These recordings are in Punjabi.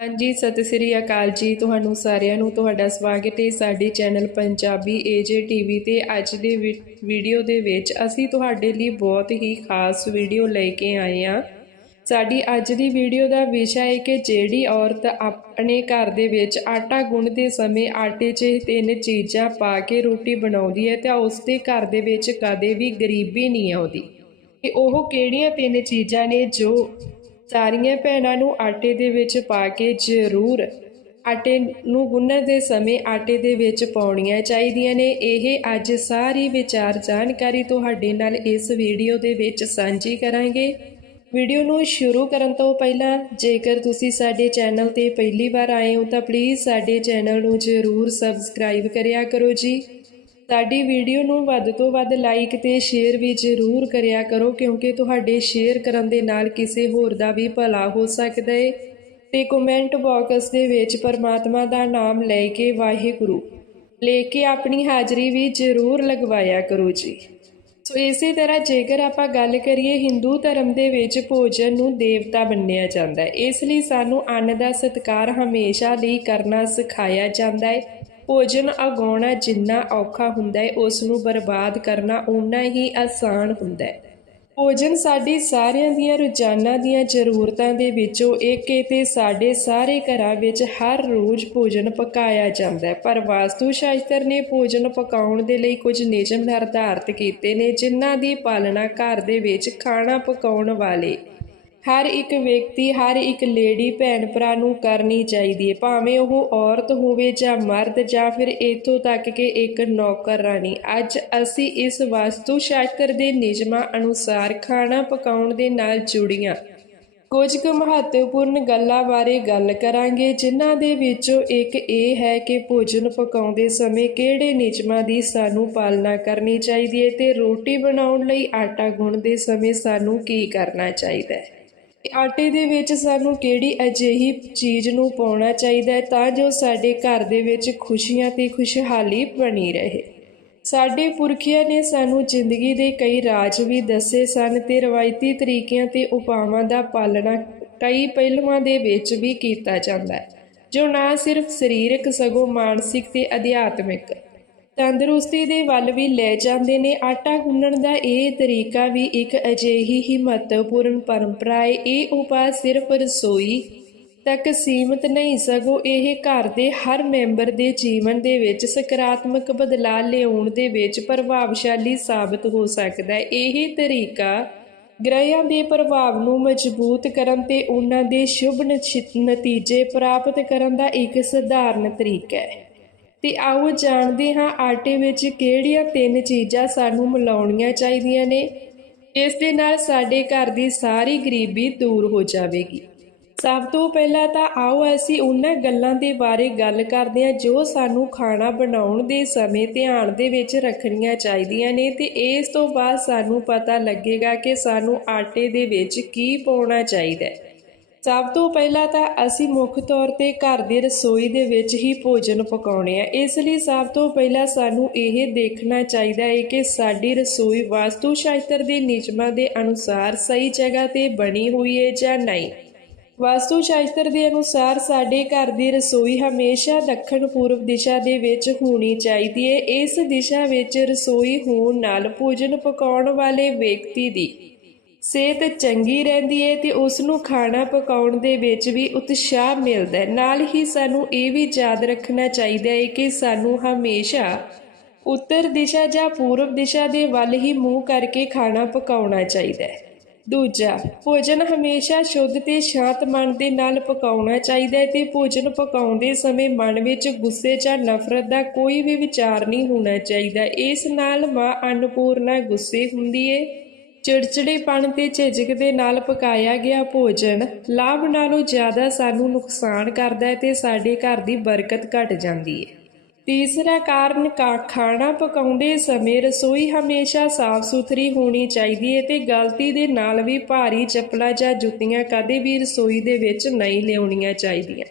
ਹਾਂਜੀ, ਸਤਿ ਸ੍ਰੀ ਅਕਾਲ ਜੀ ਤੁਹਾਨੂੰ ਸਾਰਿਆਂ ਨੂੰ, ਤੁਹਾਡਾ ਸਵਾਗਤ ਹੈ ਸਾਡੇ ਚੈਨਲ ਪੰਜਾਬੀ ਏਜੇ ਟੀਵੀ ਤੇ ਅੱਜ ਦੇ ਵੀ- ਵੀਡੀਓ ਦੇ ਵਿੱਚ ਅਸੀਂ ਤੁਹਾਡੇ ਲਈ ਬਹੁਤ ਹੀ ਖਾਸ ਵੀਡੀਓ ਲੈ ਕੇ ਆਏ ਹਾਂ। ਸਾਡੀ ਅੱਜ ਦੀ ਵੀਡੀਓ ਦਾ ਵਿਸ਼ਾ ਹੈ ਕਿ ਜਿਹੜੀ ਔਰਤ ਆਪਣੇ ਘਰ ਦੇ ਵਿੱਚ ਆਟਾ ਗੁੰਨਦੇ ਸਮੇਂ ਆਟੇ 'ਚ ਤਿੰਨ ਚੀਜ਼ਾਂ ਪਾ ਕੇ ਰੋਟੀ ਬਣਾਉਂਦੀ ਹੈ ਤਾਂ ਉਸ ਦੇ ਘਰ ਦੇ ਵਿੱਚ ਕਦੇ ਵੀ ਗਰੀਬੀ ਨਹੀਂ ਆਉਂਦੀ। ਕਿ ਉਹ ਕਿਹੜੀਆਂ ਤਿੰਨ ਚੀਜ਼ਾਂ ਨੇ ਜੋ ਸਾਰੀਆਂ ਭੈਣਾਂ ਨੂੰ ਆਟੇ ਦੇ ਵਿੱਚ ਪਾ ਕੇ ਜ਼ਰੂਰ ਆਟੇ ਨੂੰ ਗੁੰਨਣ ਦੇ ਸਮੇਂ ਆਟੇ ਦੇ ਵਿੱਚ ਪਾਉਣੀਆਂ ਚਾਹੀਦੀਆਂ ਨੇ। ਇਹ ਅੱਜ ਸਾਰੀ ਵਿਚਾਰ ਜਾਣਕਾਰੀ ਤੁਹਾਡੇ ਨਾਲ ਇਸ ਵੀਡੀਓ ਦੇ ਵਿੱਚ ਸਾਂਝੀ ਕਰਾਂਗੇ। ਵੀਡੀਓ ਨੂੰ ਸ਼ੁਰੂ ਕਰਨ ਤੋਂ ਪਹਿਲਾਂ ਜੇਕਰ ਤੁਸੀਂ ਸਾਡੇ ਚੈਨਲ ਤੇ ਪਹਿਲੀ ਵਾਰ ਆਏ ਹੋ ਤਾਂ ਪਲੀਜ਼ ਸਾਡੇ ਚੈਨਲ ਨੂੰ ਜ਼ਰੂਰ ਸਬਸਕ੍ਰਾਈਬ ਕਰਿਆ ਕਰੋ ਜੀ। ਸਾਡੀ ਵੀਡੀਓ ਨੂੰ ਵੱਧ ਤੋਂ ਵੱਧ ਲਾਈਕ ਤੇ ਸ਼ੇਅਰ ਵੀ ਜ਼ਰੂਰ ਕਰਿਆ ਕਰੋ, ਕਿਉਂਕਿ ਤੁਹਾਡੇ ਸ਼ੇਅਰ ਕਰਨ ਦੇ ਨਾਲ ਕਿਸੇ ਹੋਰ ਦਾ ਵੀ ਭਲਾ ਹੋ ਸਕਦਾ ਹੈ ਤੇ ਕਮੈਂਟ ਬਾਕਸ ਦੇ ਵਿੱਚ ਪਰਮਾਤਮਾ ਦਾ ਨਾਮ ਲੈ ਕੇ ਵਾਹਿਗੁਰੂ, ਲੈ ਕੇ ਆਪਣੀ ਹਾਜ਼ਰੀ ਵੀ ਜ਼ਰੂਰ ਲਗਵਾਇਆ ਕਰੋ ਜੀ। ਸੋ ਇਸੇ ਤਰ੍ਹਾਂ ਜੇਕਰ ਆਪਾਂ ਗੱਲ ਕਰੀਏ, ਹਿੰਦੂ ਧਰਮ ਦੇ ਵਿੱਚ ਭੋਜਨ ਨੂੰ ਦੇਵਤਾ ਮੰਨਿਆ ਜਾਂਦਾ ਹੈ ਇਸ ਲਈ ਸਾਨੂੰ ਅੰਨ ਦਾ ਸਤਿਕਾਰ ਹਮੇਸ਼ਾ ਲਈ ਕਰਨਾ ਸਿਖਾਇਆ ਜਾਂਦਾ ਹੈ ਭੋਜਨ ਉਗਾਉਣਾ ਜਿੰਨਾ ਔਖਾ ਹੁੰਦਾ ਹੈ, ਉਸ ਨੂੰ ਬਰਬਾਦ ਕਰਨਾ ਓਨਾ ਹੀ ਆਸਾਨ ਹੁੰਦਾ ਹੈ। ਭੋਜਨ ਸਾਡੀ ਸਾਰਿਆਂ ਦੀਆਂ ਰੋਜ਼ਾਨਾ ਦੀਆਂ ਜ਼ਰੂਰਤਾਂ ਦੇ ਵਿੱਚੋਂ ਇੱਕ ਹੈ ਤੇ ਸਾਡੇ ਸਾਰੇ ਘਰਾਂ ਵਿੱਚ ਹਰ ਰੋਜ਼ ਭੋਜਨ ਪਕਾਇਆ ਜਾਂਦਾ ਹੈ। ਪਰ ਵਾਸਤੂ ਸ਼ਾਸਤਰ ਨੇ ਭੋਜਨ ਪਕਾਉਣ ਦੇ ਲਈ ਕੁਝ ਨਿਯਮ ਨਿਰਧਾਰਤ ਕੀਤੇ ਨੇ, ਜਿਨ੍ਹਾਂ ਦੀ ਪਾਲਣਾ ਘਰ ਦੇ ਵਿੱਚ ਖਾਣਾ ਪਕਾਉਣ ਵਾਲੇ ਹਰ ਇੱਕ ਵਿਅਕਤੀ, ਹਰ ਇੱਕ ਲੇਡੀ ਭੈਣ ਭਰਾ ਨੂੰ ਕਰਨੀ ਚਾਹੀਦੀ ਹੈ। ਭਾਵੇਂ ਉਹ ਔਰਤ ਹੋਵੇ ਜਾਂ ਮਰਦ ਜਾਂ ਫਿਰ ਇਥੋਂ ਤੱਕ ਕਿ ਇੱਕ ਨੌਕਰ ਰਾਣੀ। ਅੱਜ ਅਸੀਂ ਇਸ ਵਾਸਤੂ ਸ਼ਾਸਤਰ ਦੇ ਨਿਯਮਾਂ ਅਨੁਸਾਰ ਖਾਣਾ ਪਕਾਉਣ ਦੇ ਨਾਲ ਜੁੜੀਆਂ। ਕੁਝ ਕੁ ਮਹੱਤਵਪੂਰਨ ਗੱਲਾਂ ਬਾਰੇ ਗੱਲ ਕਰਾਂਗੇ, ਜਿਨ੍ਹਾਂ ਦੇ ਵਿੱਚੋਂ ਇੱਕ ਇਹ ਹੈ ਕਿ ਭੋਜਨ ਪਕਾਉਂਦੇ ਸਮੇਂ ਕਿਹੜੇ ਨਿਯਮਾਂ ਦੀ ਸਾਨੂੰ ਪਾਲਣਾ ਕਰਨੀ ਚਾਹੀਦੀ ਹੈ ਤੇ ਰੋਟੀ ਬਣਾਉਣ ਲਈ ਆਟਾ ਗੁੰਨਦੇ ਸਮੇਂ ਸਾਨੂੰ ਕੀ ਕਰਨਾ ਚਾਹੀਦਾ ਹੈ। ਆਟੇ ਦੇ ਵਿੱਚ ਸਾਨੂੰ ਕਿਹੜੀ ਅਜਿਹੀ ਚੀਜ਼ ਨੂੰ ਪਾਉਣਾ ਚਾਹੀਦਾ ਹੈ ਤਾਂ ਜੋ ਸਾਡੇ ਘਰ ਦੇ ਵਿੱਚ ਖੁਸ਼ੀਆਂ ਤੇ ਖੁਸ਼ਹਾਲੀ ਬਣੀ ਰਹੇ। ਸਾਡੇ ਪੁਰਖਿਆਂ ਨੇ ਸਾਨੂੰ ਜ਼ਿੰਦਗੀ ਦੇ ਕਈ ਰਾਜ ਵੀ ਦੱਸੇ ਸਨ ਤੇ ਰਵਾਇਤੀ ਤਰੀਕਿਆਂ ਤੇ ਉਪਾਵਾਂ ਦਾ ਪਾਲਣਾ ਕਈ ਪਹਿਲੂਆਂ ਦੇ ਵਿੱਚ ਵੀ ਕੀਤਾ ਜਾਂਦਾ ਹੈ, ਜੋ ਨਾ ਸਿਰਫ ਸਰੀਰਕ, ਸਗੋਂ ਮਾਨਸਿਕ ਤੇ ਅਧਿਆਤਮਿਕ ਤੰਦਰੁਸਤੀ ਦੇ ਵੱਲ ਵੀ ਲੈ ਜਾਂਦੇ ਨੇ। ਆਟਾ ਗੁੰਨਣ ਦਾ ਇਹ ਤਰੀਕਾ ਵੀ ਇੱਕ ਅਜਿਹੀ ਹੀ ਮਹੱਤਵਪੂਰਨ ਪਰੰਪਰਾ ਹੈ ਇਹ ਉਪਾਅ ਸਿਰਫ ਰਸੋਈ ਤੱਕ ਸੀਮਿਤ ਨਹੀਂ, ਸਗੋਂ ਇਹ ਘਰ ਦੇ ਹਰ ਮੈਂਬਰ ਦੇ ਜੀਵਨ ਦੇ ਵਿੱਚ ਸਕਾਰਾਤਮਕ ਬਦਲਾਅ ਲਿਆਉਣ ਦੇ ਵਿੱਚ ਪ੍ਰਭਾਵਸ਼ਾਲੀ ਸਾਬਤ ਹੋ ਸਕਦਾ ਹੈ ਇਹ ਤਰੀਕਾ ਗ੍ਰਹਿਆਂ ਦੇ ਪ੍ਰਭਾਵ ਨੂੰ ਮਜ਼ਬੂਤ ਕਰਨ ਤੇ ਉਹਨਾਂ ਦੇ ਸ਼ੁਭ ਨਛ- ਨਤੀਜੇ ਪ੍ਰਾਪਤ ਕਰਨ ਦਾ ਇੱਕ ਸਧਾਰਨ ਤਰੀਕਾ ਹੈ ਤੇ ਆਓ ਜਾਣਦੇ ਹਾਂ ਆਟੇ ਵਿੱਚ ਕਿਹੜੀਆਂ ਤਿੰਨ ਚੀਜ਼ਾਂ ਸਾਨੂੰ ਮਿਲਾਉਣੀਆਂ ਚਾਹੀਦੀਆਂ ਨੇ। ਇਸ ਦੇ ਨਾਲ ਸਾਡੇ ਘਰ ਦੀ ਸਾਰੀ ਗਰੀਬੀ ਦੂਰ ਹੋ ਜਾਵੇਗੀ। ਸਭ ਤੋਂ ਪਹਿਲਾਂ ਤਾਂ ਆਓ ਅਸੀਂ ਉਹਨਾਂ ਗੱਲਾਂ ਦੇ ਬਾਰੇ ਗੱਲ ਕਰਦੇ ਹਾਂ ਜੋ ਸਾਨੂੰ ਖਾਣਾ ਬਣਾਉਣ ਦੇ ਸਮੇਂ ਧਿਆਨ ਦੇ ਵਿੱਚ ਰੱਖਣੀਆਂ ਚਾਹੀਦੀਆਂ ਨੇ ਤੇ ਇਸ ਤੋਂ ਬਾਅਦ ਸਾਨੂੰ ਪਤਾ ਲੱਗੇਗਾ ਕਿ ਸਾਨੂੰ ਆਟੇ ਦੇ ਵਿੱਚ ਕੀ ਪਾਉਣਾ ਚਾਹੀਦਾ ਹੈ। ਸਭ ਤੋਂ ਪਹਿਲਾਂ ਤਾਂ ਅਸੀਂ ਮੁੱਖ ਤੌਰ ਤੇ ਘਰ ਦੀ ਰਸੋਈ ਦੇ ਵਿੱਚ ਹੀ ਭੋਜਨ ਪਕਾਉਣੇ ਆ। ਇਸ ਲਈ ਸਭ ਤੋਂ ਪਹਿਲਾਂ ਸਾਨੂੰ ਇਹ ਦੇਖਣਾ ਚਾਹੀਦਾ ਹੈ ਕਿ ਸਾਡੀ ਰਸੋਈ ਵਾਸਤੂ ਸ਼ਾਸਤਰ ਦੇ ਨਿਯਮਾਂ ਦੇ ਅਨੁਸਾਰ ਸਹੀ ਜਗ੍ਹਾ ਤੇ ਬਣੀ ਹੋਈ ਹੈ ਜਾਂ ਨਹੀਂ। ਵਾਸਤੂ ਸ਼ਾਸਤਰ ਦੇ ਅਨੁਸਾਰ ਸਾਡੇ ਘਰ ਦੀ ਰਸੋਈ ਹਮੇਸ਼ਾ ਦੱਖਣ ਪੂਰਬ ਦਿਸ਼ਾ ਦੇ ਵਿੱਚ ਹੋਣੀ ਚਾਹੀਦੀ ਹੈ ਇਸ ਦਿਸ਼ਾ ਵਿੱਚ ਰਸੋਈ ਹੋਣ ਨਾਲ ਭੋਜਨ ਪਕਾਉਣ ਵਾਲੇ ਵਿਅਕਤੀ ਦੀ ਸਿਹਤ ਚੰਗੀ ਰਹਿੰਦੀ ਹੈ ਤੇ ਉਸ ਨੂੰ ਖਾਣਾ ਪਕਾਉਣ ਦੇ ਵਿੱਚ ਵੀ ਉਤਸ਼ਾਹ ਮਿਲਦਾ ਹੈ ਨਾਲ ਹੀ ਸਾਨੂੰ ਇਹ ਵੀ ਯਾਦ ਰੱਖਣਾ ਚਾਹੀਦਾ ਹੈ ਕਿ ਸਾਨੂੰ ਹਮੇਸ਼ਾ ਉੱਤਰ ਦਿਸ਼ਾ ਜਾਂ ਪੂਰਬ ਦਿਸ਼ਾ ਦੇ ਵੱਲ ਹੀ ਮੂੰਹ ਕਰਕੇ ਖਾਣਾ ਪਕਾਉਣਾ ਚਾਹੀਦਾ ਹੈ ਦੂਜਾ, ਭੋਜਨ ਹਮੇਸ਼ਾ ਸ਼ੁੱਧ ਤੇ ਸ਼ਾਂਤ ਮਨ ਦੇ ਨਾਲ ਪਕਾਉਣਾ ਚਾਹੀਦਾ ਹੈ ਤੇ ਭੋਜਨ ਪਕਾਉਂਦੇ ਸਮੇਂ ਮਨ ਵਿੱਚ ਗੁੱਸੇ ਜਾਂ ਨਫ਼ਰਤ ਦਾ ਕੋਈ ਵੀ ਵਿਚਾਰ ਨਹੀਂ ਹੋਣਾ ਚਾਹੀਦਾ। ਇਸ ਨਾਲ ਮਾਂ ਅੰਨਪੂਰਨਾ ਗੁੱਸੇ ਹੁੰਦੀ ਏ। ਚਿੜਚਿੜੇਪਣ ਤੇ ਝਿਜਕ ਦੇ ਨਾਲ ਪਕਾਇਆ ਗਿਆ ਭੋਜਨ ਲਾਭ ਨਾਲੋਂ ਜ਼ਿਆਦਾ ਸਾਨੂੰ ਨੁਕਸਾਨ ਕਰਦਾ ਹੈ ਤੇ ਸਾਡੇ ਘਰ ਦੀ ਬਰਕਤ ਘਟ ਜਾਂਦੀ ਹੈ। ਤੀਸਰਾ ਕਾਰਨ ਕਾ, ਖਾਣਾ ਪਕਾਉਂਦੇ ਸਮੇਂ ਰਸੋਈ ਹਮੇਸ਼ਾ ਸਾਫ਼ ਸੁਥਰੀ ਹੋਣੀ ਚਾਹੀਦੀ ਹੈ ਤੇ ਗਲਤੀ ਦੇ ਨਾਲ ਵੀ ਭਾਰੀ ਚੱਪਲਾਂ ਜਾਂ ਜੁੱਤੀਆਂ ਕਦੇ ਵੀ ਰਸੋਈ ਦੇ ਵਿੱਚ ਨਹੀਂ ਲਿਆਉਣੀਆਂ ਚਾਹੀਦੀਆਂ।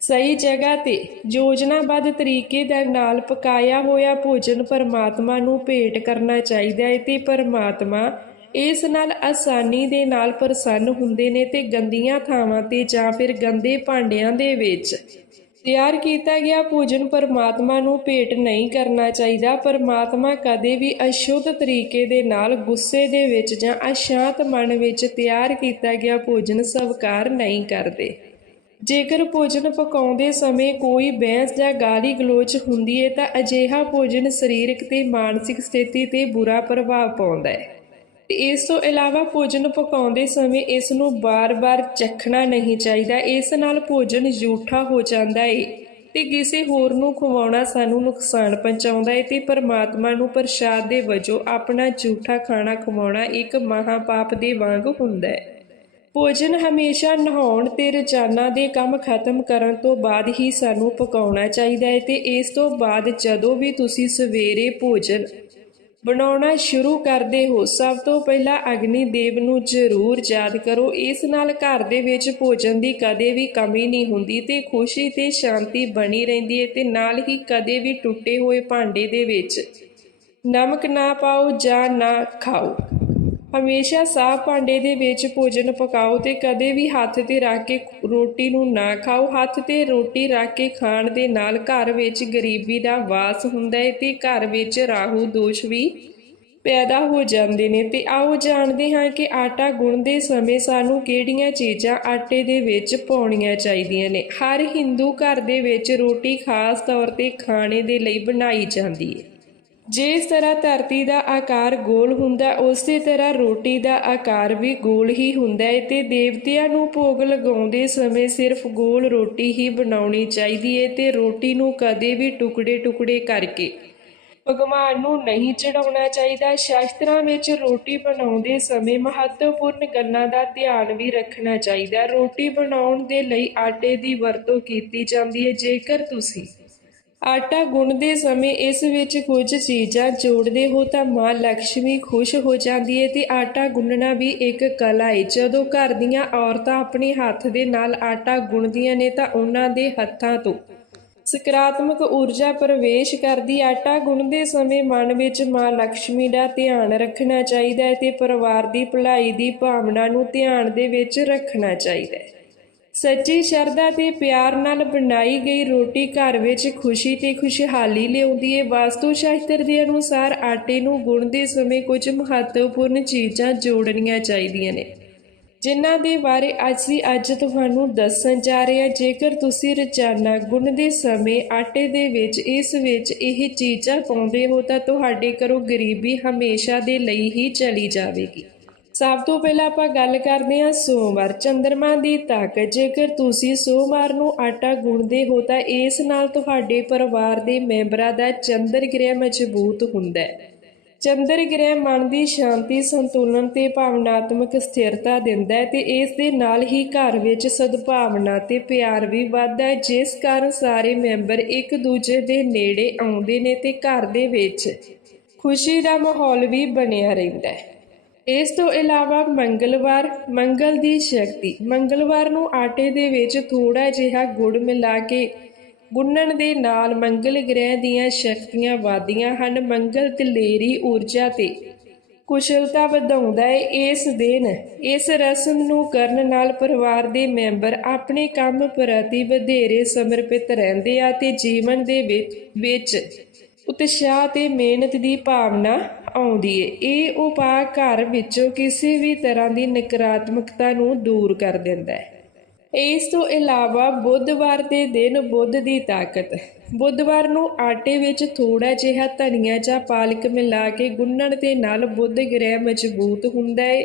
ਸਹੀ ਜਗ੍ਹਾ ਤੇ ਯੋਜਨਾਬੱਧ ਤਰੀਕੇ ਦੇ ਨਾਲ ਪਕਾਇਆ ਹੋਇਆ ਭੋਜਨ ਪਰਮਾਤਮਾ ਨੂੰ ਭੇਟ ਕਰਨਾ ਚਾਹੀਦਾ ਹੈ ਤੇ ਪਰਮਾਤਮਾ ਇਸ ਨਾਲ ਆਸਾਨੀ ਦੇ ਨਾਲ ਪ੍ਰਸੰਨ ਹੁੰਦੇ ਨੇ ਤੇ ਗੰਦੀਆਂ ਥਾਵਾਂ ਤੇ ਜਾਂ ਫਿਰ ਗੰਦੇ ਭਾਂਡਿਆਂ ਦੇ ਵਿੱਚ। ਤਿਆਰ ਕੀਤਾ ਗਿਆ ਭੋਜਨ ਪਰਮਾਤਮਾ ਨੂੰ ਭੇਟ ਨਹੀਂ ਕਰਨਾ ਚਾਹੀਦਾ। ਪਰਮਾਤਮਾ ਕਦੇ ਵੀ ਅਸ਼ੁੱਧ ਤਰੀਕੇ ਦੇ ਨਾਲ ਗੁੱਸੇ ਦੇ ਵਿੱਚ ਜਾਂ ਅਸ਼ਾਂਤ ਮਨ ਵਿੱਚ ਤਿਆਰ ਕੀਤਾ ਗਿਆ ਭੋਜਨ ਸਵੀਕਾਰ ਨਹੀਂ ਕਰਦੇ। ਜੇਕਰ ਭੋਜਨ ਪਕਾਉਂਦੇ ਸਮੇਂ ਕੋਈ ਬਹਿਸ ਜਾਂ ਗਾਲੀ ਗਲੋਚ ਹੁੰਦੀ ਹੈ ਤਾਂ ਅਜਿਹਾ ਭੋਜਨ ਸਰੀਰਕ ਤੇ ਮਾਨਸਿਕ ਸਥਿਤੀ ਤੇ ਬੁਰਾ ਪ੍ਰਭਾਵ ਪਾਉਂਦਾ ਹੈ ਤੇ ਇਸ ਤੋਂ ਇਲਾਵਾ ਭੋਜਨ ਪਕਾਉਂਦੇ ਸਮੇਂ ਇਸ ਨੂੰ ਬਾਰ-ਬਾਰ ਚੱਖਣਾ ਨਹੀਂ ਚਾਹੀਦਾ। ਇਸ ਨਾਲ ਭੋਜਨ ਜੂਠਾ ਹੋ ਜਾਂਦਾ ਹੈ ਤੇ ਕਿਸੇ ਹੋਰ ਨੂੰ ਖਵਾਉਣਾ ਸਾਨੂੰ ਨੁਕਸਾਨ ਪਹੁੰਚਾਉਂਦਾ ਹੈ ਤੇ ਪਰਮਾਤਮਾ ਨੂੰ ਪ੍ਰਸ਼ਾਦ ਦੇ ਵਜੋਂ ਆਪਣਾ ਜੂਠਾ ਖਾਣਾ ਖਵਾਉਣਾ ਇੱਕ ਮਹਾਪਾਪ ਦੇ ਵਾਂਗ ਹੁੰਦਾ ਹੈ ਭੋਜਨ ਹਮੇਸ਼ਾ ਨਹਾਉਣ ਤੇ ਰੋਜ਼ਾਨਾ ਦੇ ਕੰਮ ਖਤਮ ਕਰਨ ਤੋਂ ਬਾਅਦ ਹੀ ਸਾਨੂੰ ਪਕਾਉਣਾ ਚਾਹੀਦਾ ਹੈ ਤੇ ਇਸ ਤੋਂ ਬਾਅਦ ਜਦੋਂ ਵੀ ਤੁਸੀਂ ਸਵੇਰੇ ਭੋਜਨ ਬਣਾਉਣਾ ਸ਼ੁਰੂ ਕਰਦੇ ਹੋ। ਸਭ ਤੋਂ ਪਹਿਲਾਂ ਅਗਨੀ ਦੇਵ ਨੂੰ ਜ਼ਰੂਰ ਯਾਦ ਕਰੋ। ਇਸ ਨਾਲ ਘਰ ਦੇ ਵਿੱਚ ਭੋਜਨ ਦੀ ਕਦੇ ਵੀ ਕਮੀ ਨਹੀਂ ਹੁੰਦੀ ਤੇ ਖੁਸ਼ੀ ਤੇ ਸ਼ਾਂਤੀ ਬਣੀ ਰਹਿੰਦੀ ਹੈ ਤੇ ਨਾਲ ਹੀ ਕਦੇ ਵੀ ਟੁੱਟੇ ਹੋਏ ਭਾਂਡੇ ਦੇ ਵਿੱਚ ਨਮਕ ਨਾ ਪਾਓ ਜਾਂ ਨਾ ਖਾਓ। ਹਮੇਸ਼ਾ ਸਾਫ਼ ਭਾਂਡੇ ਦੇ ਵਿੱਚ ਭੋਜਨ ਪਕਾਓ ਤੇ ਕਦੇ ਵੀ ਹੱਥ ਤੇ ਰੱਖ ਕੇ ਰੋਟੀ ਨੂੰ ਨਾ ਖਾਓ। ਹੱਥ ਤੇ ਰੋਟੀ ਰੱਖ ਕੇ ਖਾਣ ਦੇ ਨਾਲ ਘਰ ਵਿੱਚ ਗਰੀਬੀ ਦਾ ਵਾਸ ਹੁੰਦਾ ਹੈ ਤੇ ਘਰ ਵਿੱਚ ਰਾਹੂ ਦੋਸ਼ ਵੀ ਪੈਦਾ ਹੋ ਜਾਂਦੇ ਨੇ। ਤੇ ਆਓ ਜਾਣਦੇ ਹਾਂ ਕਿ ਆਟਾ ਗੁੰਨਦੇ ਸਮੇਂ ਸਾਨੂੰ ਕਿਹੜੀਆਂ ਚੀਜ਼ਾਂ ਆਟੇ ਦੇ ਵਿੱਚ ਪਾਉਣੀਆਂ ਚਾਹੀਦੀਆਂ ਨੇ। ਹਰ ਹਿੰਦੂ ਘਰ ਦੇ ਵਿੱਚ ਰੋਟੀ ਖਾਸ ਤੌਰ ਤੇ ਖਾਣੇ ਦੇ ਲਈ ਬਣਾਈ ਜਾਂਦੀ ਹੈ। ਜਿਸ ਤਰ੍ਹਾਂ ਧਰਤੀ ਦਾ ਆਕਾਰ ਗੋਲ ਹੁੰਦਾ, ਉਸੇ ਤਰ੍ਹਾਂ ਰੋਟੀ ਦਾ ਆਕਾਰ ਵੀ ਗੋਲ ਹੀ ਹੁੰਦਾ ਹੈ ਤੇ ਦੇਵਤਿਆਂ ਨੂੰ ਭੋਗ ਲਗਾਉਂਦੇ ਸਮੇਂ ਸਿਰਫ ਗੋਲ ਰੋਟੀ ਹੀ ਬਣਾਉਣੀ ਚਾਹੀਦੀ ਹੈ ਤੇ ਰੋਟੀ ਨੂੰ ਕਦੇ ਵੀ ਟੁਕੜੇ-ਟੁਕੜੇ ਕਰਕੇ ਭਗਵਾਨ ਨੂੰ ਨਹੀਂ ਚੜਾਉਣਾ ਚਾਹੀਦਾ। ਸ਼ਾਸਤਰਾਂ ਵਿੱਚ ਰੋਟੀ ਬਣਾਉਂਦੇ ਸਮੇਂ ਮਹੱਤਵਪੂਰਨ ਗੱਲਾਂ ਦਾ ਧਿਆਨ ਵੀ ਰੱਖਣਾ ਚਾਹੀਦਾ। ਰੋਟੀ ਬਣਾਉਣ ਦੇ ਲਈ ਆਟੇ ਦੀ ਵਰਤੋਂ ਕੀਤੀ ਜਾਂਦੀ ਹੈ। ਜੇਕਰ ਤੁਸੀਂ ਆਟਾ ਗੁੰਨਦੇ ਸਮੇਂ ਇਸ ਵਿੱਚ ਕੁਝ ਚੀਜ਼ਾਂ ਜੋੜਦੇ ਹੋ ਤਾਂ ਮਾਂ ਲక్ష్ਮੀ ਖੁਸ਼ ਹੋ ਜਾਂਦੀ ਹੈ ਤੇ ਆਟਾ ਗੁੰਨਣਾ ਵੀ ਇੱਕ ਕਲਾ ਹੈ ਜਦੋਂ ਘਰ ਦੀਆਂ ਔਰਤਾਂ ਆਪਣੇ ਹੱਥ ਦੇ ਨਾਲ ਆਟਾ ਗੁੰਨਦੀਆਂ ਨੇ ਤਾਂ ਉਹਨਾਂ ਦੇ ਹੱਥਾਂ ਤੋਂ ਸਕਾਰਾਤਮਕ ਊਰਜਾ ਪ੍ਰਵੇਸ਼ ਕਰਦੀ ਆਟਾ ਗੁੰਨਦੇ ਸਮੇਂ ਮਨ ਵਿੱਚ ਮਾਂ ਲక్ష్ਮੀ ਦਾ ਧਿਆਨ ਰੱਖਣਾ ਚਾਹੀਦਾ ਹੈ ਤੇ ਪਰਿਵਾਰ ਦੀ ਭਲਾਈ ਦੀ ਭਾਵਨਾ ਨੂੰ ਧਿਆਨ ਦੇ ਵਿੱਚ ਰੱਖਣਾ ਚਾਹੀਦਾ ਹੈ ਸੱਚੀ ਸ਼ਰਧਾ ਤੇ ਪਿਆਰ ਨਾਲ ਬਣਾਈ ਗਈ ਰੋਟੀ ਘਰ ਵਿੱਚ ਖੁਸ਼ੀ ਤੇ ਖੁਸ਼ਹਾਲੀ ਲਿਆਉਂਦੀ ਹੈ ਵਾਸਤੂ ਸ਼ਾਸਤਰ ਦੇ ਅਨੁਸਾਰ ਆਟੇ ਨੂੰ ਗੁੰਨਦੇ ਸਮੇਂ ਕੁਝ ਮਹੱਤਵਪੂਰਨ ਚੀਜ਼ਾਂ ਜੋੜਨੀਆਂ ਚਾਹੀਦੀਆਂ ਨੇ। ਜਿਨ੍ਹਾਂ ਦੇ ਬਾਰੇ ਅਸੀਂ ਅੱਜ ਤੁਹਾਨੂੰ ਦੱਸਣ ਜਾ ਰਹੇ ਹਾਂ ਜੇਕਰ ਤੁਸੀਂ ਰੋਜ਼ਾਨਾ ਗੁੰਨਦੇ ਸਮੇਂ ਆਟੇ ਦੇ ਵਿੱਚ ਇਸ ਵਿੱਚ ਇਹ ਚੀਜ਼ਾਂ ਪਾਉਂਦੇ ਹੋ, ਤਾਂ ਤੁਹਾਡੇ ਘਰੋਂ ਗਰੀਬੀ ਹਮੇਸ਼ਾ ਦੇ ਲਈ ਹੀ ਚਲੀ ਜਾਵੇਗੀ। ਸਭ ਤੋਂ ਪਹਿਲਾਂ ਆਪਾਂ ਗੱਲ ਕਰਦੇ ਹਾਂ ਸੋਮਵਾਰ। ਚੰਦਰਮਾ ਦੀ ਤਾਕਤ, ਜੇਕਰ ਤੁਸੀਂ ਸੋਮਵਾਰ ਨੂੰ ਆਟਾ ਗੁੰਨਦੇ ਹੋ ਤਾਂ ਇਸ ਨਾਲ ਤੁਹਾਡੇ ਪਰਿਵਾਰ ਦੇ ਮੈਂਬਰਾਂ ਦਾ ਚੰਦਰ ਗ੍ਰਹਿ ਮਜ਼ਬੂਤ ਹੁੰਦਾ ਹੈ। ਚੰਦਰ ਗ੍ਰਹਿ ਮਨ ਦੀ ਸ਼ਾਂਤੀ, ਸੰਤੁਲਨ ਤੇ ਭਾਵਨਾਤਮਕ ਸਥਿਰਤਾ ਦਿੰਦਾ ਹੈ ਤੇ ਇਸ ਦੇ ਨਾਲ ਹੀ ਘਰ ਵਿੱਚ ਸਦਭਾਵਨਾ ਤੇ ਪਿਆਰ ਵੀ ਵੱਧਦਾ ਹੈ। ਜਿਸ ਕਾਰਨ ਸਾਰੇ ਮੈਂਬਰ ਇੱਕ ਦੂਜੇ ਦੇ ਨੇੜੇ ਆਉਂਦੇ ਨੇ ਤੇ ਘਰ ਦੇ ਵਿੱਚ ਖੁਸ਼ੀ ਦਾ ਮਾਹੌਲ ਵੀ ਬਣਿਆ ਰਹਿੰਦਾ ਹੈ। ਇਸ ਤੋਂ ਇਲਾਵਾ ਮੰਗਲਵਾਰ, ਮੰਗਲ ਦੀ ਸ਼ਕਤੀ। ਮੰਗਲਵਾਰ ਨੂੰ ਆਟੇ ਦੇ ਵਿੱਚ ਥੋੜਾ ਜਿਹਾ ਗੁੜ ਮਿਲਾ ਕੇ ਗੁੰਨਣ ਦੇ ਨਾਲ ਮੰਗਲ ਗ੍ਰਹਿ ਦੀਆਂ ਸ਼ਕਤੀਆਂ ਵਧਦੀਆਂ ਹਨ। ਮੰਗਲ ਦਲੇਰੀ ਊਰਜਾ ਤੇ ਕੁਸ਼ਲਤਾ ਵਧਾਉਂਦਾ ਹੈ। ਇਸ ਦਿਨ ਇਸ ਰਸਮ ਨੂੰ ਕਰਨ ਨਾਲ ਪਰਿਵਾਰ ਦੇ ਮੈਂਬਰ ਆਪਣੇ ਕੰਮ ਪ੍ਰਤੀ ਵਧੇਰੇ ਸਮਰਪਿਤ ਰਹਿੰਦੇ ਆ ਤੇ ਜੀਵਨ ਦੇ ਵਿੱਚ ਵਿੱਚ ਉਤਸ਼ਾਹ ਤੇ ਮਿਹਨਤ ਦੀ ਭਾਵਨਾ ਆਉਂਦੀ ਏ। ਇਹ ਉਪਾਅ ਘਰ ਵਿੱਚੋਂ ਕਿਸੇ ਵੀ ਤਰ੍ਹਾਂ ਦੀ ਨਕਾਰਾਤਮਕਤਾ ਨੂੰ ਦੂਰ ਕਰ ਦਿੰਦਾ ਹੈ ਇਸ ਤੋਂ ਇਲਾਵਾ ਬੁੱਧਵਾਰ ਦੇ ਦਿਨ ਬੁੱਧ ਦੀ ਤਾਕਤ। ਬੁੱਧਵਾਰ ਨੂੰ ਆਟੇ ਵਿੱਚ ਥੋੜਾ ਜਿਹਾ ਧਨੀਆ ਜਾਂ ਪਾਲਕ ਮਿਲਾ ਕੇ ਗੁੰਨਣ ਦੇ ਨਾਲ ਬੁੱਧ ਗ੍ਰਹਿ ਮਜ਼ਬੂਤ ਹੁੰਦਾ ਹੈ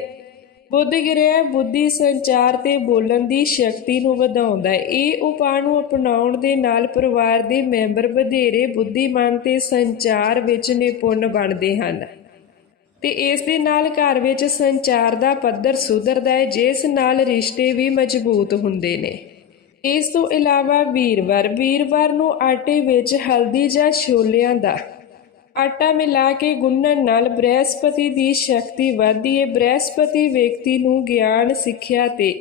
ਬੁੱਧ ਗ੍ਰਹਿ ਬੁੱਧੀ ਸੰਚਾਰ ਤੇ ਬੋਲਣ ਦੀ ਸ਼ਕਤੀ ਨੂੰ ਵਧਾਉਂਦਾ ਹੈ। ਇਹ ਉਪਾਅ ਨੂੰ ਅਪਣਾਉਣ ਦੇ ਨਾਲ ਪਰਿਵਾਰ ਦੇ ਮੈਂਬਰ ਵਧੇਰੇ ਬੁੱਧੀਮਾਨ ਤੇ ਸੰਚਾਰ ਵਿੱਚ ਨਿਪੁੰਨ ਬਣਦੇ ਹਨ ਤੇ ਇਸ ਦੇ ਨਾਲ ਘਰ ਵਿੱਚ ਸੰਚਾਰ ਦਾ ਪੱਧਰ ਸੁਧਰਦਾ ਹੈ, ਜਿਸ ਨਾਲ ਰਿਸ਼ਤੇ ਵੀ ਮਜ਼ਬੂਤ ਹੁੰਦੇ ਨੇ। ਇਸ ਤੋਂ ਇਲਾਵਾ ਵੀਰਵਾਰ ਵੀਰਵਾਰ ਨੂੰ ਆਟੇ ਵਿੱਚ ਹਲਦੀ ਜਾਂ ਛੋਲਿਆਂ ਦਾ ਆਟਾ ਮਿਲਾ ਕੇ ਗੁੰਨਣ ਨਾਲ ਬ੍ਰਹਿਸਪਤੀ ਦੀ ਸ਼ਕਤੀ ਵਧਦੀ ਹੈ ਬ੍ਰਹਿਸਪਤੀ ਵਿਅਕਤੀ ਨੂੰ ਗਿਆਨ, ਸਿੱਖਿਆ ਤੇ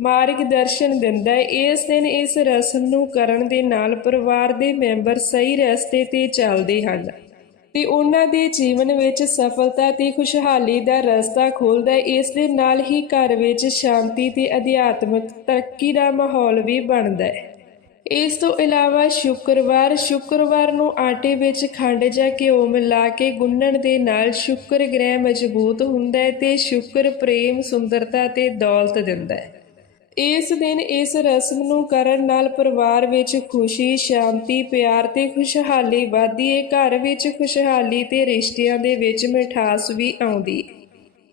ਮਾਰਗਦਰਸ਼ਨ ਦਿੰਦਾ ਹੈ ਇਸ ਦਿਨ ਇਸ ਰਸਮ ਨੂੰ ਕਰਨ ਦੇ ਨਾਲ ਪਰਿਵਾਰ ਦੇ ਮੈਂਬਰ ਸਹੀ ਰਸਤੇ ਤੇ ਚੱਲਦੇ ਹਨ ਤੇ ਉਹਨਾਂ ਦੇ ਜੀਵਨ ਵਿੱਚ ਸਫਲਤਾ ਤੇ ਖੁਸ਼ਹਾਲੀ ਦਾ ਰਸਤਾ ਖੋਲ੍ਹਦਾ ਹੈ ਇਸ ਦੇ ਨਾਲ ਹੀ ਘਰ ਵਿੱਚ ਸ਼ਾਂਤੀ ਤੇ ਅਧਿਆਤਮਕ ਤਰੱਕੀ ਦਾ ਮਾਹੌਲ ਵੀ ਬਣਦਾ ਹੈ ਇਸ ਤੋਂ ਇਲਾਵਾ ਸ਼ੁੱਕਰਵਾਰ ਸ਼ੁੱਕਰਵਾਰ ਨੂੰ ਆਟੇ ਵਿੱਚ ਖੰਡ ਜਾਂ ਘਿਓ ਮਿਲਾ ਕੇ ਗੁੰਨਣ ਦੇ ਨਾਲ ਸ਼ੁੱਕਰ ਗ੍ਰਹਿ ਮਜ਼ਬੂਤ ਹੁੰਦਾ ਹੈ ਤੇ ਸ਼ੁੱਕਰ ਪ੍ਰੇਮ, ਸੁੰਦਰਤਾ ਤੇ ਦੌਲਤ ਦਿੰਦਾ ਹੈ। ਇਸ ਦਿਨ ਇਸ ਰਸਮ ਨੂੰ ਕਰਨ ਨਾਲ ਪਰਿਵਾਰ ਵਿੱਚ ਖੁਸ਼ੀ, ਸ਼ਾਂਤੀ, ਪਿਆਰ ਤੇ ਖੁਸ਼ਹਾਲੀ ਵਧਦੀ ਹੈ ਘਰ ਵਿੱਚ ਖੁਸ਼ਹਾਲੀ ਤੇ ਰਿਸ਼ਤਿਆਂ ਦੇ ਵਿੱਚ ਮਿਠਾਸ ਵੀ ਆਉਂਦੀ ਹੈ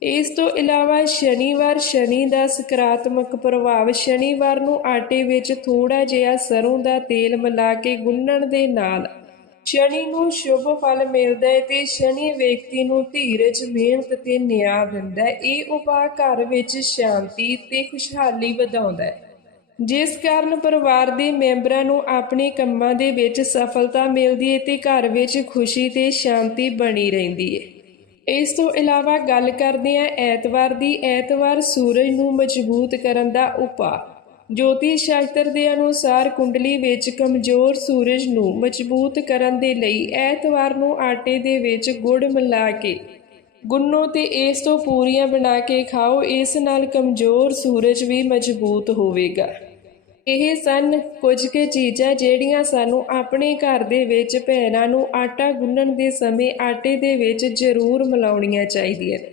ਇਸ ਤੋਂ ਇਲਾਵਾ ਸ਼ਨੀਵਾਰ ਸ਼ਨੀ ਦਾ ਸਕਾਰਾਤਮਕ ਪ੍ਰਭਾਵ ਸ਼ਨੀਵਾਰ ਨੂੰ ਆਟੇ ਵਿੱਚ ਥੋੜਾ ਜਿਹਾ ਸਰੋਂ ਦਾ ਤੇਲ ਮਿਲਾ ਕੇ ਗੁੰਨਣ ਦੇ ਨਾਲ ਸ਼ਨੀ ਨੂੰ ਸ਼ੁਭ ਫਲ ਮਿਲਦਾ ਹੈ ਤੇ ਸ਼ਨੀ ਵਿਅਕਤੀ ਨੂੰ ਧੀਰਜ, ਮਿਹਨਤ ਤੇ ਨਿਆਂ ਦਿੰਦਾ ਹੈ। ਇਹ ਉਪਾਅ ਘਰ ਵਿੱਚ ਸ਼ਾਂਤੀ ਤੇ ਖੁਸ਼ਹਾਲੀ ਵਧਾਉਂਦਾ ਹੈ। ਜਿਸ ਕਾਰਨ ਪਰਿਵਾਰ ਦੇ ਮੈਂਬਰਾਂ ਨੂੰ ਆਪਣੇ ਕੰਮਾਂ ਦੇ ਵਿੱਚ ਸਫਲਤਾ ਮਿਲਦੀ ਹੈ ਤੇ ਘਰ ਵਿੱਚ ਖੁਸ਼ੀ ਤੇ ਸ਼ਾਂਤੀ ਬਣੀ ਰਹਿੰਦੀ ਹੈ। ਇਸ ਤੋਂ ਇਲਾਵਾ ਗੱਲ ਕਰਦੇ ਹਾਂ ਐਤਵਾਰ ਦੀ। ਐਤਵਾਰ ਸੂਰਜ ਨੂੰ ਮਜ਼ਬੂਤ ਕਰਨ ਦਾ ਉਪਾਅ। ਜੋਤਿਸ਼ ਸ਼ਾਸਤਰ ਦੇ ਅਨੁਸਾਰ ਕੁੰਡਲੀ ਵਿੱਚ ਕਮਜ਼ੋਰ ਸੂਰਜ ਨੂੰ ਮਜ਼ਬੂਤ ਕਰਨ ਦੇ ਲਈ ਐਤਵਾਰ ਨੂੰ ਆਟੇ ਦੇ ਵਿੱਚ ਗੁੜ ਮਿਲਾ ਕੇ ਗੁੰਨੋ ਤੇ ਇਸ ਤੋਂ ਪੂਰੀਆਂ ਬਣਾ ਕੇ ਖਾਓ। ਇਸ ਨਾਲ ਕਮਜ਼ੋਰ ਸੂਰਜ ਵੀ ਮਜ਼ਬੂਤ ਹੋਵੇਗਾ। ਇਹ ਸਨ ਕੁਝ ਕੁ ਚੀਜ਼ਾਂ ਜਿਹੜੀਆਂ ਸਾਨੂੰ ਆਪਣੇ ਘਰ ਦੇ ਵਿੱਚ ਭੈਣਾਂ ਨੂੰ ਆਟਾ ਗੁੰਨਣ ਦੇ ਸਮੇਂ ਆਟੇ ਦੇ ਵਿੱਚ ਜ਼ਰੂਰ ਮਿਲਾਉਣੀਆਂ ਚਾਹੀਦੀਆਂ ਨੇ।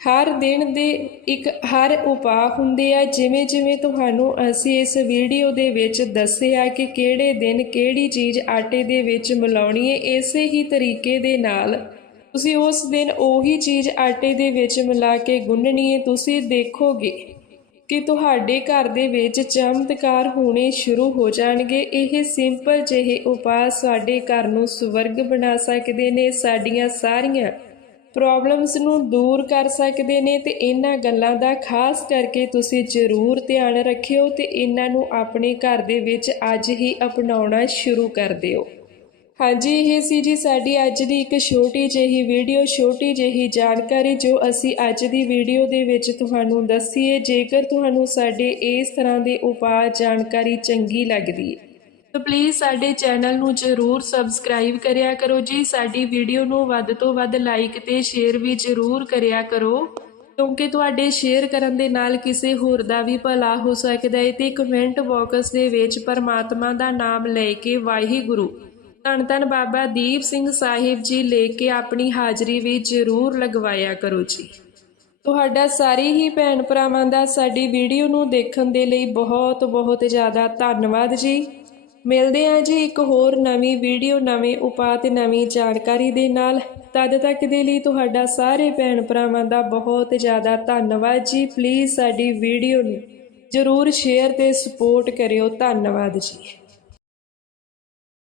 ਹਰ ਦਿਨ ਦੇ ਇੱਕ ਹਰ ਉਪਾਅ ਹੁੰਦੇ ਆ, ਜਿਵੇਂ ਜਿਵੇਂ ਤੁਹਾਨੂੰ ਅਸੀਂ ਇਸ ਵੀਡੀਓ ਦੇ ਵਿੱਚ ਦੱਸਿਆ ਕਿ ਕਿਹੜੇ ਦਿਨ ਕਿਹੜੀ ਚੀਜ਼ ਆਟੇ ਦੇ ਵਿੱਚ ਮਿਲਾਉਣੀ ਹੈ ਇਸੇ ਹੀ ਤਰੀਕੇ ਦੇ ਨਾਲ ਤੁਸੀਂ ਉਸ ਦਿਨ ਉਹੀ ਚੀਜ਼ ਆਟੇ ਦੇ ਵਿੱਚ ਮਿਲਾ ਕੇ ਗੁੰਨਣੀ ਹੈ ਤੁਸੀਂ ਦੇਖੋਗੇ ਕਿ ਤੁਹਾਡੇ ਘਰ ਦੇ ਵਿੱਚ ਚਮਤਕਾਰ ਹੋਣੇ ਸ਼ੁਰੂ ਹੋ ਜਾਣਗੇ। ਇਹ ਸਿੰਪਲ ਜਿਹੇ ਉਪਾਅ ਸਾਡੇ ਘਰ ਨੂੰ ਸਵਰਗ ਬਣਾ ਸਕਦੇ ਨੇ, ਸਾਡੀਆਂ ਸਾਰੀਆਂ ਪ੍ਰੋਬਲਮਸ ਨੂੰ ਦੂਰ ਕਰ ਸਕਦੇ ਨੇ ਤੇ ਇਹਨਾਂ ਗੱਲਾਂ ਦਾ ਖਾਸ ਕਰਕੇ ਤੁਸੀਂ ਜ਼ਰੂਰ ਧਿਆਨ ਰੱਖਿਓ ਤੇ ਇਹਨਾਂ ਨੂੰ ਆਪਣੇ ਘਰ ਦੇ ਵਿੱਚ ਅੱਜ ਹੀ ਅਪਣਾਉਣਾ ਸ਼ੁਰੂ ਕਰ ਦਿਓ। ਹਾਂਜੀ, ਇਹ ਸੀ ਜੀ ਸਾਡੀ ਅੱਜ ਦੀ ਇੱਕ ਛੋਟੀ ਜਿਹੀ ਵੀਡੀਓ, ਛੋਟੀ ਜਿਹੀ ਜਾਣਕਾਰੀ ਜੋ ਅਸੀਂ ਅੱਜ ਦੀ ਵੀਡੀਓ ਦੇ ਵਿੱਚ ਤੁਹਾਨੂੰ ਦੱਸੀਏ, ਜੇਕਰ ਤੁਹਾਨੂੰ ਸਾਡੇ ਇਸ ਤਰ੍ਹਾਂ ਦੇ ਉਪਾਅ ਜਾਣਕਾਰੀ ਚੰਗੀ ਲੱਗਦੀ ਹੈ। ਤਾਂ ਪਲੀਜ਼ ਸਾਡੇ ਚੈਨਲ ਨੂੰ ਜ਼ਰੂਰ ਸਬਸਕ੍ਰਾਈਬ ਕਰਿਆ ਕਰੋ ਜੀ, ਸਾਡੀ ਵੀਡੀਓ ਨੂੰ ਵੱਧ ਤੋਂ ਵੱਧ ਲਾਈਕ ਤੇ ਸ਼ੇਅਰ ਵੀ ਜ਼ਰੂਰ ਕਰਿਆ ਕਰੋ, ਕਿਉਂਕਿ ਤੁਹਾਡੇ ਸ਼ੇਅਰ ਕਰਨ ਦੇ ਨਾਲ ਕਿਸੇ ਹੋਰ ਦਾ ਵੀ ਭਲਾ ਹੋ ਸਕਦਾ ਹੈ ਤੇ ਕਮੈਂਟ ਬਾਕਸ ਦੇ ਵਿੱਚ ਪਰਮਾਤਮਾ ਦਾ ਨਾਮ ਲੈ ਕੇ ਵਾਹਿਗੁਰੂ। ਧੰਨ ਧੰਨ ਬਾਬਾ ਦੀਪ ਸਿੰਘ ਸਾਹਿਬ ਜੀ ਲੈ ਕੇ ਆਪਣੀ ਹਾਜ਼ਰੀ ਵੀ ਜ਼ਰੂਰ ਲਗਵਾਇਆ ਕਰੋ ਜੀ। ਤੁਹਾਡਾ ਸਾਰੇ ਹੀ ਭੈਣ ਭਰਾਵਾਂ ਦਾ ਸਾਡੀ ਵੀਡੀਓ ਨੂੰ ਦੇਖਣ ਦੇ ਲਈ ਬਹੁਤ ਬਹੁਤ ਜ਼ਿਆਦਾ ਧੰਨਵਾਦ ਜੀ। ਮਿਲਦੇ ਹਾਂ ਜੀ ਇੱਕ ਹੋਰ ਨਵੀਂ ਵੀਡੀਓ, ਨਵੇਂ ਉਪਾਅ ਤੇ ਨਵੀਂ ਜਾਣਕਾਰੀ ਦੇ ਨਾਲ। ਤਦ ਤੱਕ ਦੇ ਲਈ ਤੁਹਾਡਾ ਸਾਰੇ ਭੈਣ ਭਰਾਵਾਂ ਦਾ ਬਹੁਤ ਜ਼ਿਆਦਾ ਧੰਨਵਾਦ ਜੀ। ਪਲੀਜ਼ ਸਾਡੀ ਵੀਡੀਓ ਨੂੰ ਜਰੂਰ ਸ਼ੇਅਰ ਤੇ ਸਪੋਰਟ ਕਰਿਓ। ਧੰਨਵਾਦ ਜੀ।